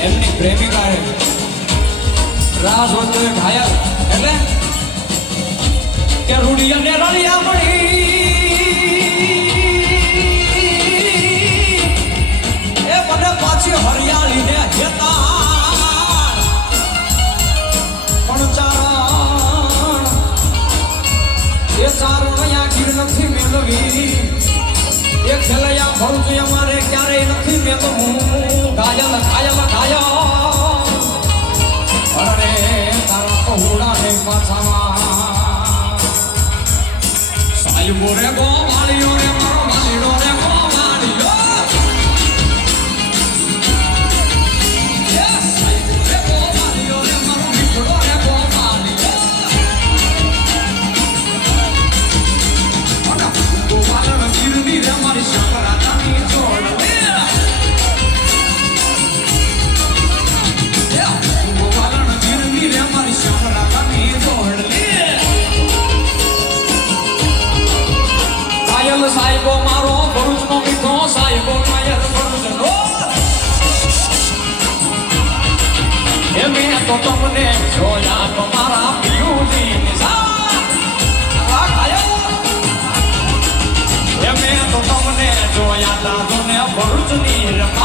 એમની પ્રેમિકાએ રાહ જોતો ઘાયલ એટલે કે રૂડિયા ને રળિયા મળી એ મને પાછી હરિયાળી ને હેતા પણ ચારણ એ ચારણ અહીંયા ગીર નથી મેળવી એ ખેલૈયા ભરું છું અમારે ક્યારેય નથી મેં તો હું ઘાયલ ઘાયલ ઘાયલ અરે તારા પહોળા ને પાછામાં સાયબો રે ગો માળીઓ રે મારો માલીડો રે ગો માળીઓ સાયબો રે ગો માળીઓ રે મારો મીઠડો રે ગો માળીઓ અને ગોવાલન ગીરની રે મારી શંકરાચાની જોડ સાહેબો મારો ભરૂચનો મીઠો સાહેબો કાયલ ભરૂચનો એ મેં તો તમને જોયા તો મારા પિયુની સા કાયલ એ મેં તો તમને જોયા તા ને ભરૂચની રમા